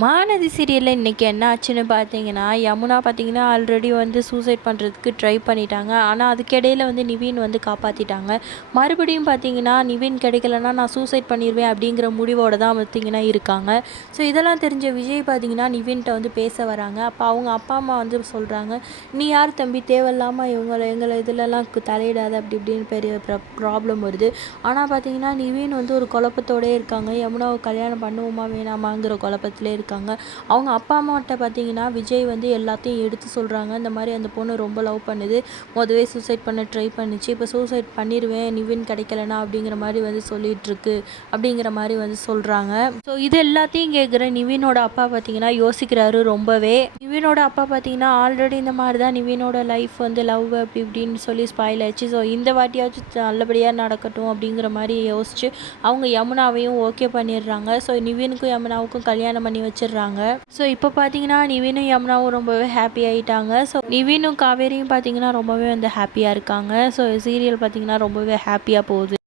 மாநதி சீரியலில் இன்றைக்கி என்ன ஆச்சுன்னு பார்த்தீங்கன்னா, யமுனா பார்த்தீங்கன்னா ஆல்ரெடி வந்து சூசைட் பண்ணுறதுக்கு ட்ரை பண்ணிட்டாங்க. ஆனால் அதுக்கிடையில் வந்து நிவின் வந்து காப்பாற்றிட்டாங்க. மறுபடியும் பார்த்தீங்கன்னா நிவின் கிடைக்கலன்னா நான் சூசைட் பண்ணிடுவேன் அப்படிங்கிற முடிவோடு தான் பார்த்தீங்கன்னா இருக்காங்க. ஸோ இதெல்லாம் தெரிஞ்ச விஜய் பார்த்தீங்கன்னா நிவின்கிட்ட வந்து பேச வராங்க. அப்போ அவங்க அப்பா அம்மா வந்து சொல்கிறாங்க, நீ யார் தம்பி தேவையில்லாமல் எங்களை இதிலெல்லாம் தலையிடாத அப்படி இப்படின்னு பெரிய ப்ராப்ளம் வருது. ஆனால் பார்த்தீங்கன்னா நிவின் வந்து ஒரு குழப்பத்தோடே இருக்காங்க. யமுனாவை கல்யாணம் பண்ணுவோமா வேணாமாங்கிற குழப்பத்திலே இருக்காங்க. அவங்க அப்பா அம்மாட்ட பார்த்தீங்கன்னா விஜய் வந்து எல்லாத்தையும் எடுத்து சொல்கிறாங்க. இந்த மாதிரி அந்த பொண்ணு ரொம்ப லவ் பண்ணுது, மொதவே சூசைட் பண்ண ட்ரை பண்ணிச்சு, இப்போ சூசைட் பண்ணிடுவேன் நிவின் கிடைக்கலனா அப்படிங்கிற மாதிரி வந்து சொல்லிகிட்ருக்கு அப்படிங்கிற மாதிரி வந்து சொல்கிறாங்க. ஸோ இது எல்லாத்தையும் கேட்குற நிவினோட அப்பா பார்த்தீங்கன்னா யோசிக்கிறாரு ரொம்பவே. நிவினோட அப்பா பார்த்தீங்கன்னா ஆல்ரெடி இந்த மாதிரி தான் நிவினோட லைஃப் வந்து லவ் அப்படி இப்படின்னு சொல்லி ஸ்பாயில் ஆயிடுச்சு. ஸோ இந்த வாட்டியாச்சும் நல்லபடியாக நடக்கட்டும் அப்படிங்கிற மாதிரி யோசிச்சு அவங்க யமுனாவையும் ஓகே பண்ணிடுறாங்க. ஸோ நிவினுக்கும் யமுனாவுக்கும் கல்யாணம் பண்ணி வச்சிடுறாங்க. ஸோ இப்போ பார்த்தீங்கன்னா நிவினும் யமுனாவும் ரொம்பவே ஹாப்பி ஆகிட்டாங்க. ஸோ நிவினும் காவேரியும் பார்த்தீங்கன்னா ரொம்பவே வந்து ஹாப்பியாக இருக்காங்க. ஸோ சீரியல் பார்த்தீங்கன்னா ரொம்பவே ஹாப்பியாக போகுது.